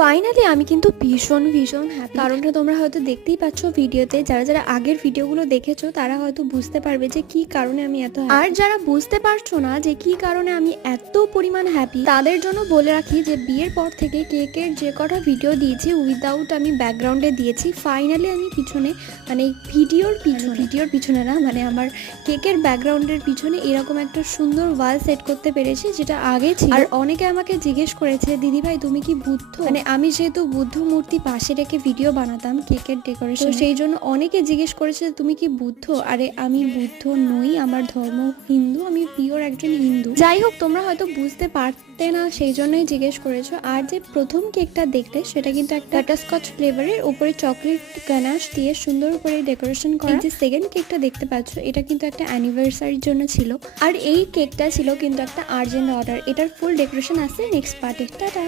Finally আমি কিন্তু ভীষণ হ্যাপি। কারণটা তোমরা হয়তো দেখতেই পাচ্ছ ভিডিওতে। যারা যারা আগের ভিডিওগুলো দেখেছো তারা হয়তো বুঝতে পারবে যে কি কারণে আমি এত হ্যাপি। আর যারা বুঝতে পারছো না যে কি কারণে আমি এত পরিমাণ হ্যাপি, তাদের জন্য বলে রাখি যে বিয়ের পর থেকে কেকের যে কটা ভিডিও দিয়েছি উইদাউট আমি ব্যাকগ্রাউন্ডে দিয়েছি, ফাইনালি আমি পিছনে মানে ভিডিওর পিছনে না, মানে আমার কেকের ব্যাকগ্রাউন্ডের পিছনে এরকম একটা সুন্দর ওয়াল সেট করতে পেরেছি, যেটা আগে ছিল। আর অনেকে আমাকে জিজ্ঞেস করেছে দিদিভাই তুমি কি বুদ্ধ? মানে আমি যেহেতু বুদ্ধ মূর্তি পাশে রেখে ভিডিও বানাতাম কেকের ডেকোরেশন, সেই জন্য অনেকে জিজ্ঞেস করেছে তুমি কি বুদ্ধ? আরে আমি বুদ্ধ নই, আমার ধর্ম হিন্দু, আমি পিওর একজন হিন্দু। যাই হোক, তোমরা হয়তো বুঝতে পারতে না সেই জন্যই জিজ্ঞেস করেছো। আর যে প্রথম কেকটা দেখলে সেটা কিন্তু একটা বাটারস্কচ ফ্লেভারের, উপরে চকলেট গানাশ দিয়ে সুন্দর করে ডেকোরেশন করা। যে সেকেন্ড কেকটা দেখতে পাচ্ছ এটা কিন্তু একটা অ্যানিভার্সারির জন্য ছিল। আর এই কেকটা ছিল কিন্তু একটা আর্জেন্ট অর্ডার। এটার ফুল ডেকোরেশন আছে নেক্সট পার্টে। টাটা।